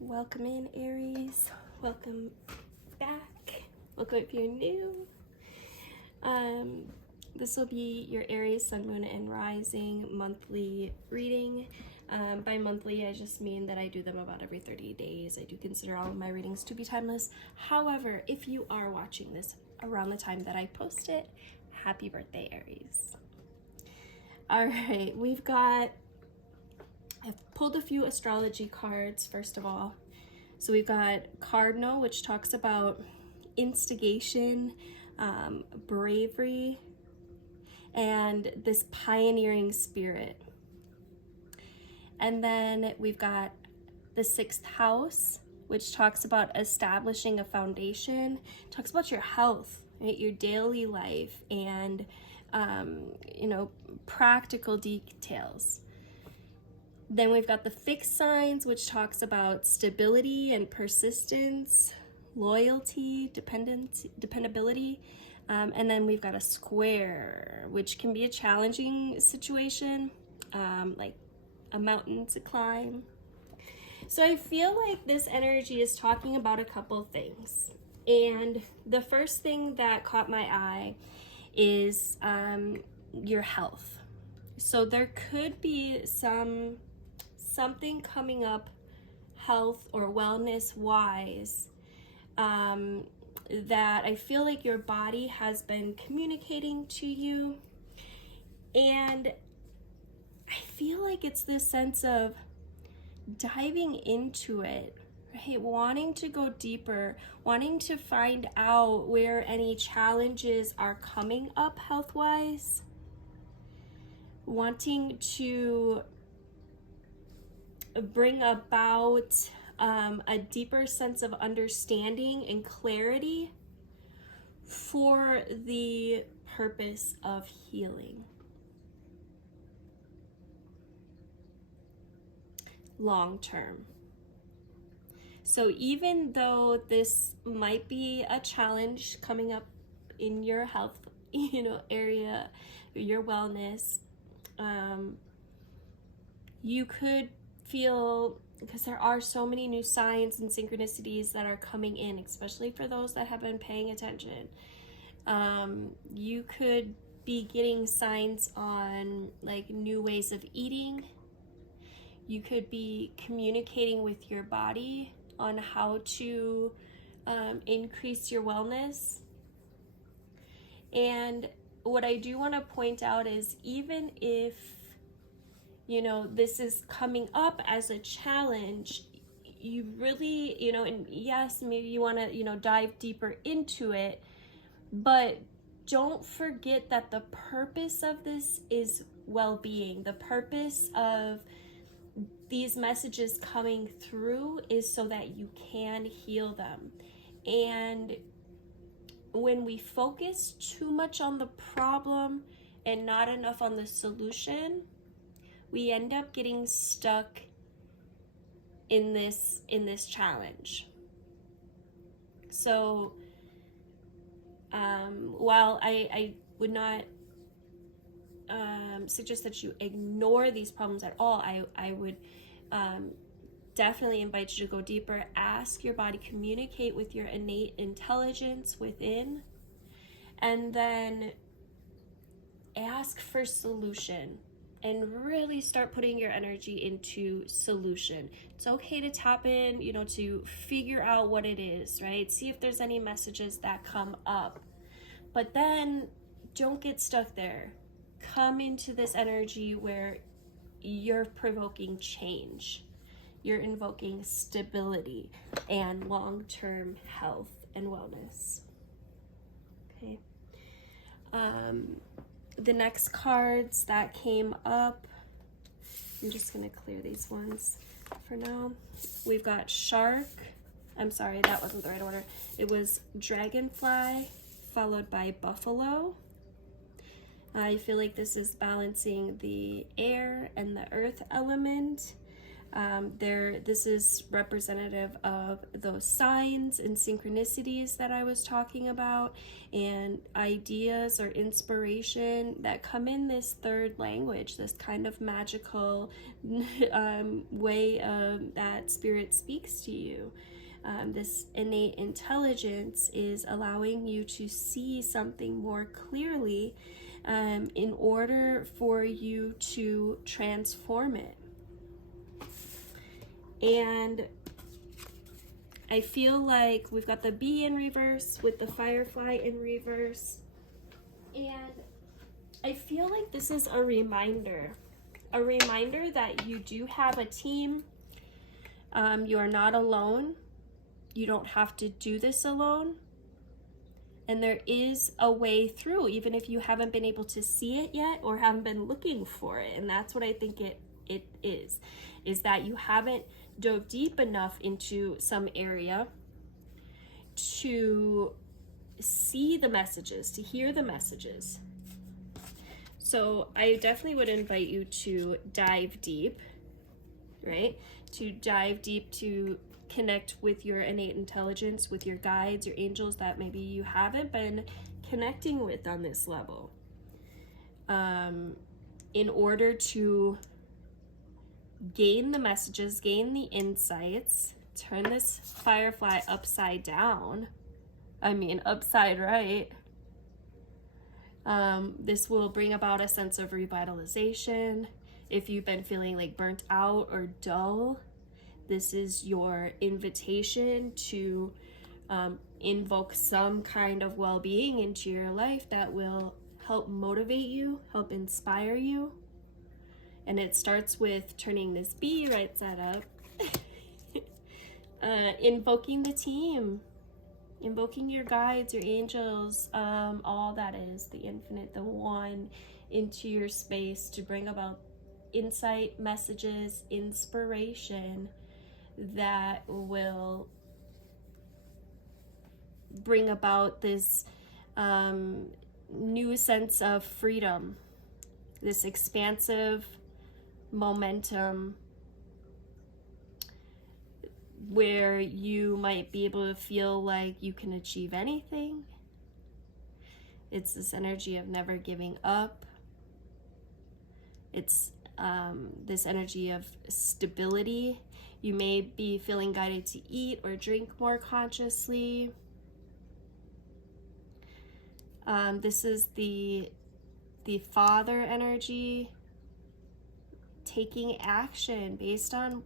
Welcome in, Aries. Welcome back. Welcome if you're new. This will be your Aries, Sun, Moon, and Rising monthly reading. By monthly, I just mean that I do them about every 30 days. I do consider all of my readings to be timeless. However, if you are watching this around the time that I post it, happy birthday, Aries. All right, I've pulled a few astrology cards, first of all. So we've got Cardinal, which talks about instigation, bravery, and this pioneering spirit. And then we've got the 6th house, which talks about establishing a foundation, talks about your health, right? Your daily life, and practical details. Then we've got the fixed signs, which talks about stability and persistence, loyalty, dependability. And then we've got a square, which can be a challenging situation, like a mountain to climb. So I feel like this energy is talking about a couple things. And the first thing that caught my eye is your health. So there could be something coming up health or wellness wise that I feel like your body has been communicating to you, and I feel like it's this sense of diving into it, right? Wanting to go deeper, wanting to find out where any challenges are coming up health wise, wanting to bring about a deeper sense of understanding and clarity for the purpose of healing. Long term. So even though this might be a challenge coming up in your health, area, your wellness, you could feel, because there are so many new signs and synchronicities that are coming in, especially for those that have been paying attention. You could be getting signs on like new ways of eating. You could be communicating with your body on how to increase your wellness. And what I do want to point out is, even if this is coming up as a challenge, you really, and yes, maybe you want to, dive deeper into it, but don't forget that the purpose of this is well-being. The purpose of these messages coming through is so that you can heal them. And when we focus too much on the problem and not enough on the solution, we end up getting stuck in this challenge. So while I would not suggest that you ignore these problems at all, I would definitely invite you to go deeper. Ask your body, communicate with your innate intelligence within, and then ask for solution. And really start putting your energy into solution. It's okay to tap in, to figure out what it is, right? See if there's any messages that come up. But then don't get stuck there. Come into this energy where you're provoking change. You're invoking stability and long-term health and wellness. Okay. The next cards that came up, I'm just going to clear these ones for now. We've got Shark. I'm sorry, that wasn't the right order. It was Dragonfly, followed by Buffalo. I feel like this is balancing the air and the earth element. This is representative of those signs and synchronicities that I was talking about, and ideas or inspiration that come in this third language, this kind of magical way that spirit speaks to you. This innate intelligence is allowing you to see something more clearly in order for you to transform it. And I feel like we've got the bee in reverse with the firefly in reverse. And I feel like this is a reminder that you do have a team. You are not alone. You don't have to do this alone. And there is a way through, even if you haven't been able to see it yet or haven't been looking for it. And that's what I think it is that you haven't dove deep enough into some area to see the messages, to hear the messages. So I definitely would invite you to dive deep, right? To dive deep, to connect with your innate intelligence, with your guides, your angels that maybe you haven't been connecting with on this level. In order to gain the messages, gain the insights, turn this firefly upside down, upside right. This will bring about a sense of revitalization. If you've been feeling like burnt out or dull, this is your invitation to invoke some kind of well-being into your life that will help motivate you, help inspire you. And it starts with turning this bee right side up, invoking the team, invoking your guides, your angels, all that is, the infinite, the one, into your space to bring about insight, messages, inspiration that will bring about this new sense of freedom, this expansive momentum where you might be able to feel like you can achieve anything. It's this energy of never giving up. It's this energy of stability. You may be feeling guided to eat or drink more consciously. This is the father energy, taking action based on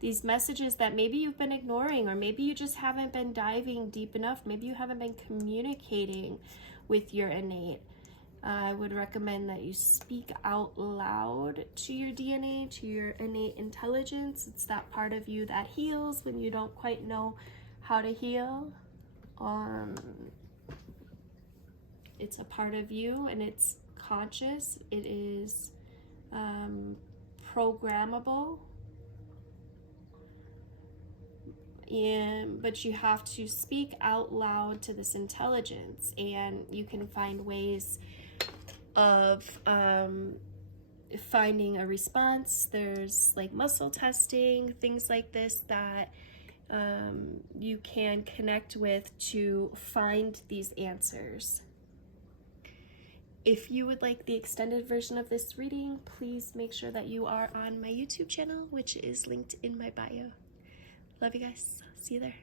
these messages that maybe you've been ignoring, or maybe you just haven't been diving deep enough. Maybe you haven't been communicating with your innate. I would recommend that you speak out loud to your DNA, to your innate intelligence. It's that part of you that heals when you don't quite know how to heal. It's a part of you, and it's conscious. It is programmable, but you have to speak out loud to this intelligence, and you can find ways of finding a response. There's like muscle testing, things like this that you can connect with to find these answers. If you would like the extended version of this reading, please make sure that you are on my YouTube channel, which is linked in my bio. Love you guys. See you there.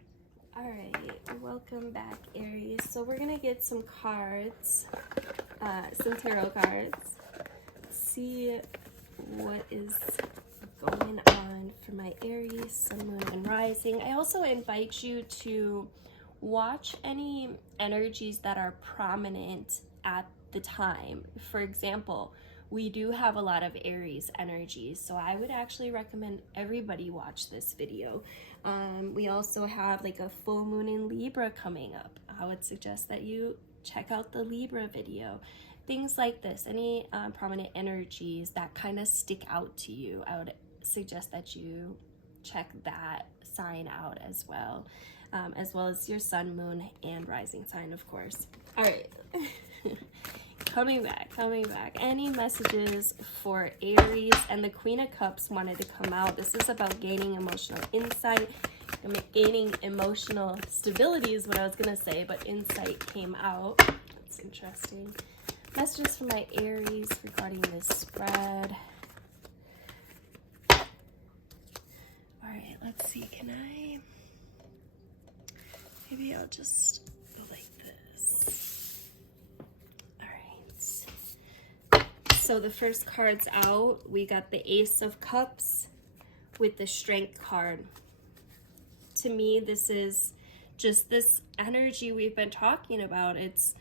All right, welcome back, Aries. So we're gonna get some cards, some tarot cards. See what is going on for my Aries, Sun, Moon, and Rising. I also invite you to watch any energies that are prominent at the time. For example, we do have a lot of Aries energies, so I would actually recommend everybody watch this video. We also have like a full moon in Libra coming up. I would suggest that you check out the Libra video. Things like this, any prominent energies that kind of stick out to you, I would suggest that you check that sign out as well as your sun, moon, and rising sign, of course. All right. Coming back, coming back. Any messages for Aries? And the Queen of Cups wanted to come out. This is about gaining emotional insight. Gaining emotional stability is what I was going to say, but insight came out. That's interesting. Messages for my Aries regarding this spread. All right, let's see. Can I... Maybe I'll just go like this. All right. So the first card's out. We got the Ace of Cups with the Strength card. To me, this is just this energy we've been talking about. It's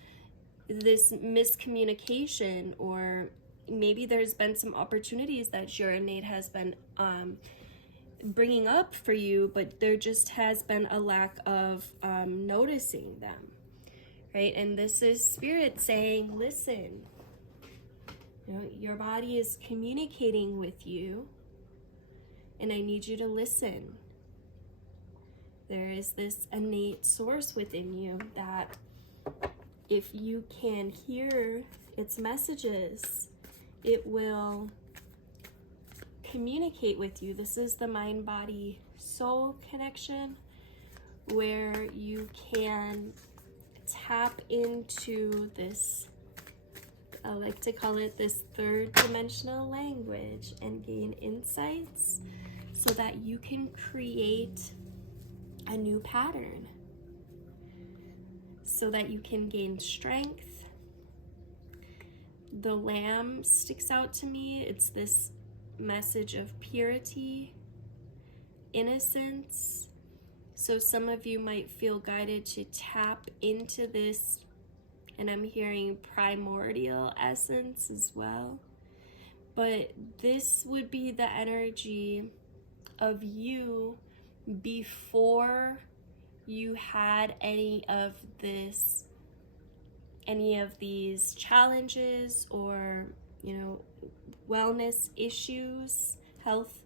this miscommunication, or maybe there's been some opportunities that your innate has been bringing up for you, but there just has been a lack of noticing them, right? And this is Spirit saying, listen, you know, your body is communicating with you, and I need you to listen. There is this innate source within you that if you can hear its messages, it will communicate with you. This is the mind, body, soul connection, where you can tap into this, I like to call it this third dimensional language, and gain insights so that you can create a new pattern, so that you can gain strength. The Lamb sticks out to me. It's this message of purity, innocence. So some of you might feel guided to tap into this, and I'm hearing primordial essence as well. But this would be the energy of you before you had any of these challenges, or, you know, wellness issues, health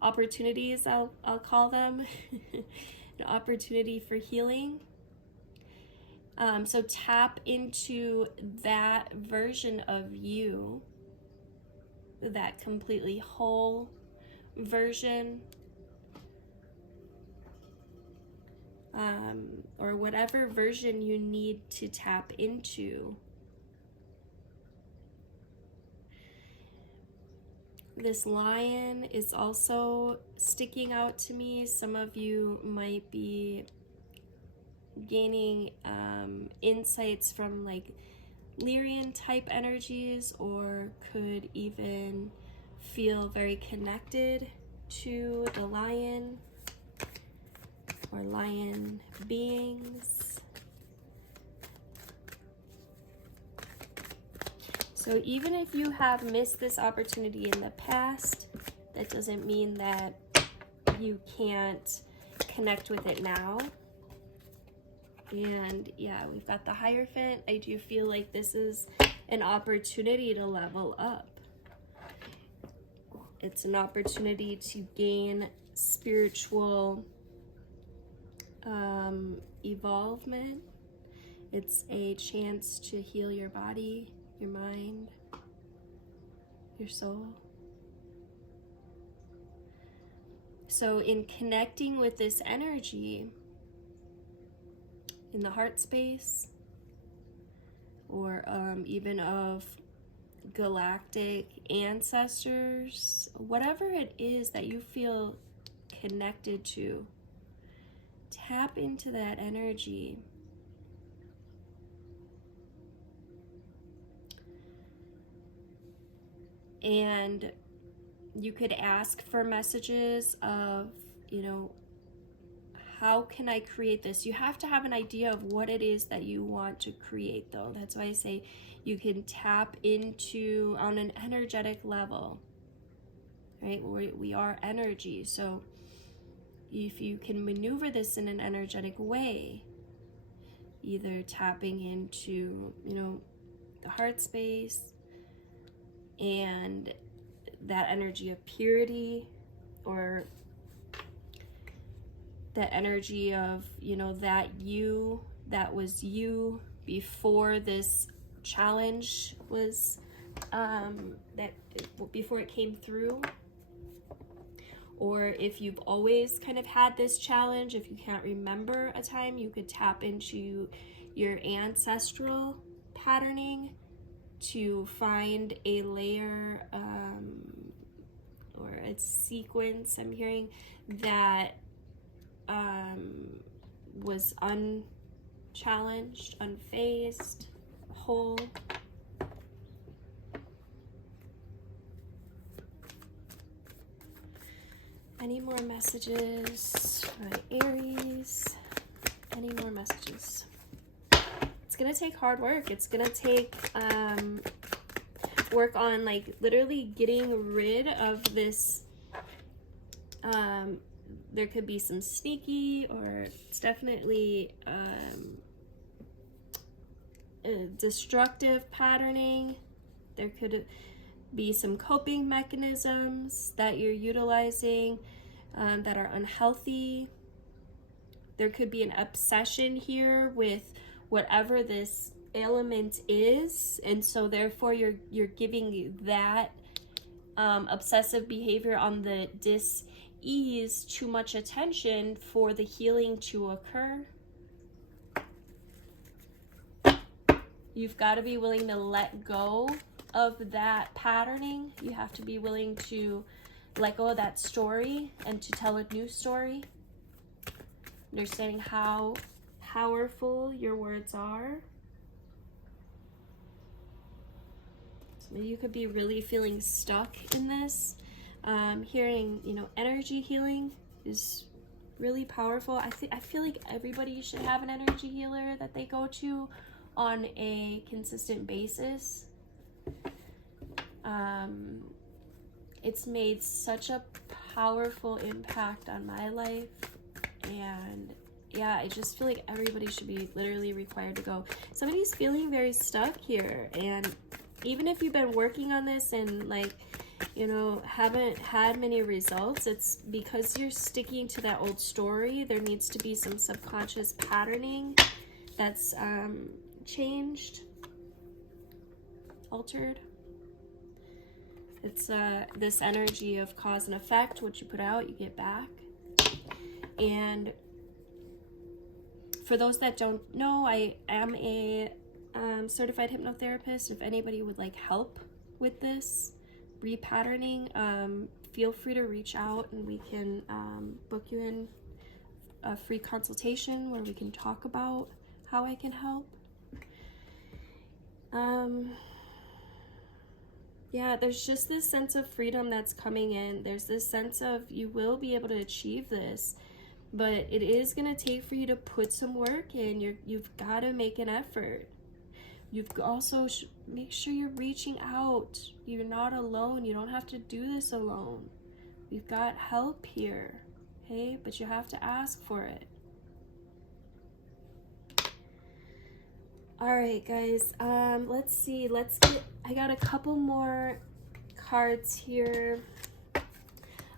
opportunities, I'll call them, an opportunity for healing. So tap into that version of you, that completely whole version, or whatever version you need to tap into. This lion is also sticking out to me. Some of you might be gaining insights from like Lyrian type energies, or could even feel very connected to the lion or lion beings. So even if you have missed this opportunity in the past, that doesn't mean that you can't connect with it now. And yeah, we've got the Hierophant. I do feel like this is an opportunity to level up. It's an opportunity to gain spiritual evolvement. It's a chance to heal your body, your mind, your soul. So in connecting with this energy in the heart space, or even of galactic ancestors, whatever it is that you feel connected to, tap into that energy. And you could ask for messages of, you know, how can I create this? You have to have an idea of what it is that you want to create, though. That's why I say you can tap into on an energetic level, right? We are energy. So if you can maneuver this in an energetic way, either tapping into, you know, the heart space and that energy of purity, or that energy of, you know, that was you before this challenge was before it came through. Or if you've always kind of had this challenge, if you can't remember a time, you could tap into your ancestral patterning to find a layer or a sequence, I'm hearing, that was unchallenged, unfazed, whole. Any more messages for Aries? Any more messages? It's gonna take hard work. It's gonna take work on like literally getting rid of this. There could be some sneaky, or it's definitely destructive patterning. There could be some coping mechanisms that you're utilizing that are unhealthy. There could be an obsession here with whatever this ailment is, and so therefore you're giving that obsessive behavior on the dis-ease too much attention for the healing to occur. You've got to be willing to let go of that patterning. You have to be willing to let go of that story and to tell a new story. Understanding how powerful your words are. So maybe you could be really feeling stuck in this. Hearing, energy healing is really powerful. I feel like everybody should have an energy healer that they go to on a consistent basis. It's made such a powerful impact on my life, and yeah, I just feel like everybody should be literally required to go. Somebody's feeling very stuck here, and even if you've been working on this and haven't had many results, it's because you're sticking to that old story. There needs to be some subconscious patterning that's changed, altered. It's this energy of cause and effect. What you put out, you get back. And for those that don't know, I am a certified hypnotherapist. If anybody would like help with this repatterning, feel free to reach out and we can book you in a free consultation where we can talk about how I can help. Yeah, there's just this sense of freedom that's coming in. There's this sense of you will be able to achieve this, but it is going to take for you to put some work in. You've got to make an effort. You've also make sure you're reaching out. You're not alone. You don't have to do this alone. We've got help here, okay? But you have to ask for it. All right, guys, let's see. I got a couple more cards here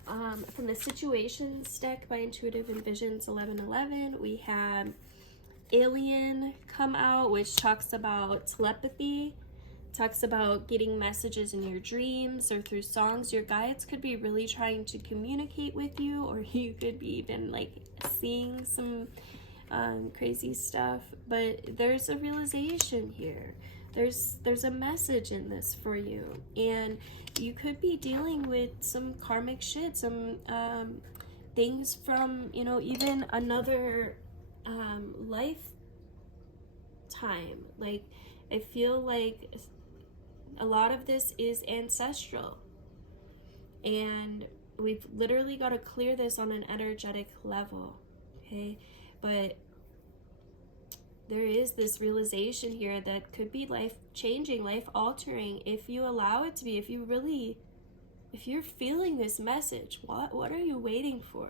from the Situations deck by Intuitive Envisions 1111. We have Alien come out, which talks about telepathy, talks about getting messages in your dreams or through songs. Your guides could be really trying to communicate with you, or you could be even seeing some crazy stuff, but there's a realization here. There's a message in this for you, and you could be dealing with some karmic shit, some things from even another lifetime. I feel like a lot of this is ancestral, and we've literally got to clear this on an energetic level, okay? But there is this realization here that could be life-changing, life-altering if you allow it to be. If you're feeling this message, what are you waiting for?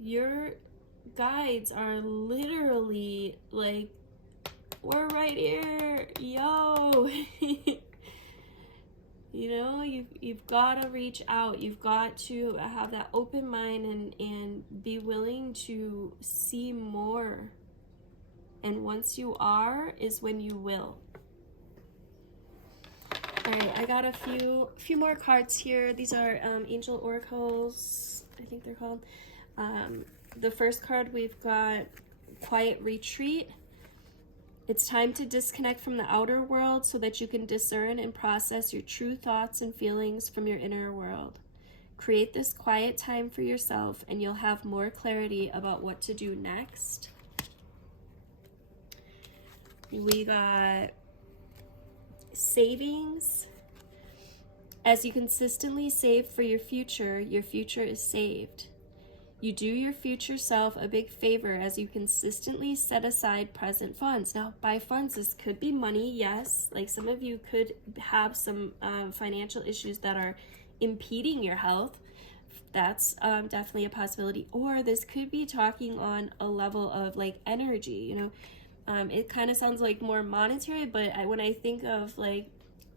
Your guides are literally we're right here, yo. You've got to reach out. You've got to have that open mind and be willing to see more. And once you are, is when you will. All right, I got a few more cards here. These are Angel Oracles, I think they're called. The first card, we've got Quiet Retreat. It's time to disconnect from the outer world so that you can discern and process your true thoughts and feelings from your inner world. Create this quiet time for yourself and you'll have more clarity about what to do next. We got Savings. As you consistently save for your future is saved. You do your future self a big favor as you consistently set aside present funds. Now, by funds, this could be money, yes. Like some of you could have some financial issues that are impeding your health. That's definitely a possibility. Or this could be talking on a level of like energy, you know. It kind of sounds like more monetary, but when I think of like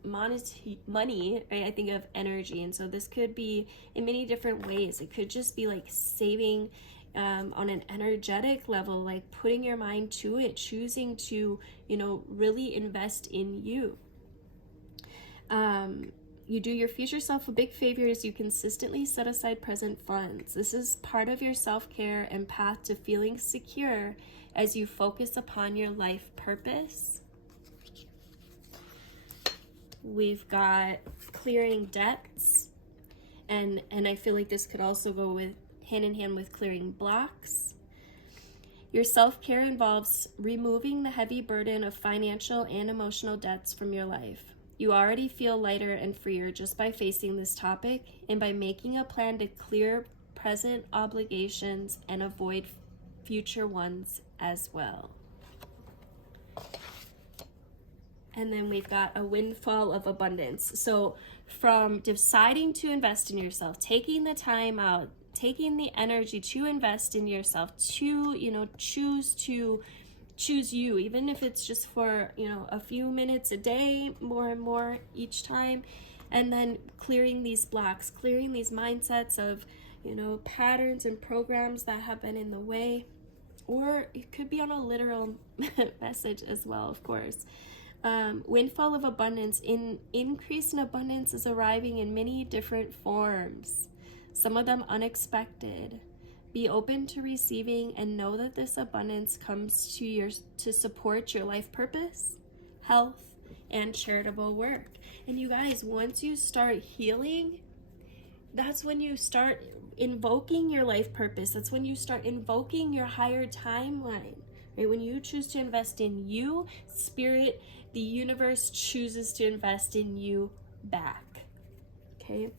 money, right, I think of energy. And so this could be in many different ways. It could just be like saving on an energetic level, like putting your mind to it, choosing to, you know, really invest in you. You do your future self a big favor as you consistently set aside present funds. This is part of your self-care and path to feeling secure as you focus upon your life purpose. We've got clearing debts, and I feel like this could also go with hand in hand with clearing blocks. Your self-care involves removing the heavy burden of financial and emotional debts from your life. You already feel lighter and freer just by facing this topic and by making a plan to clear present obligations and avoid future ones as well. And then we've got a windfall of abundance. So from deciding to invest in yourself, taking the time out, taking the energy to invest in yourself, to, you know, choose you, even if it's just for, you know, a few minutes a day, more and more each time, and then clearing these blocks, clearing these mindsets of, you know, patterns and programs that have been in the way, or it could be on a literal message as well, of course. Windfall of abundance. Increase in abundance is arriving in many different forms, some of them unexpected. Be open to receiving and know that this abundance comes to support your life purpose, health, and charitable work. And you guys, once you start healing, that's when you start invoking your life purpose. That's when you start invoking your higher timeline. Right? When you choose to invest in you, spirit, the universe chooses to invest in you back. Okay?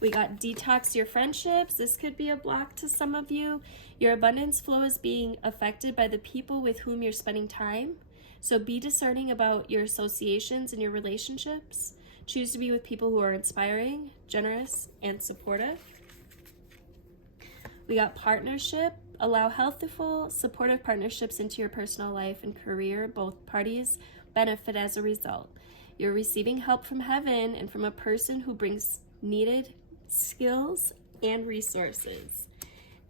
We got detox your friendships. This could be a block to some of you. Your abundance flow is being affected by the people with whom you're spending time. So be discerning about your associations and your relationships. Choose to be with people who are inspiring, generous, and supportive. We got partnership. Allow healthful, supportive partnerships into your personal life and career. Both parties benefit as a result. You're receiving help from heaven and from a person who brings needed skills and resources.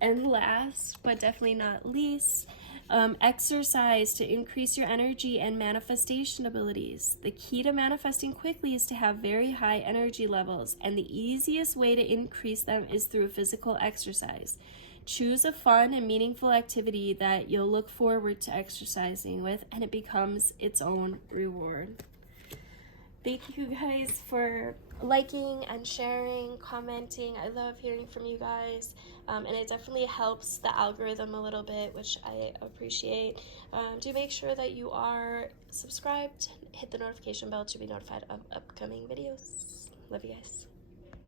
And last, but definitely not least, exercise to increase your energy and manifestation abilities. The key to manifesting quickly is to have very high energy levels, and the easiest way to increase them is through physical exercise. Choose a fun and meaningful activity that you'll look forward to exercising with, and it becomes its own reward. Thank you guys for liking and sharing, commenting. I love hearing from you guys, and it definitely helps the algorithm a little bit, which I appreciate. Do make sure that you are subscribed, hit the notification bell to be notified of upcoming videos. Love you guys.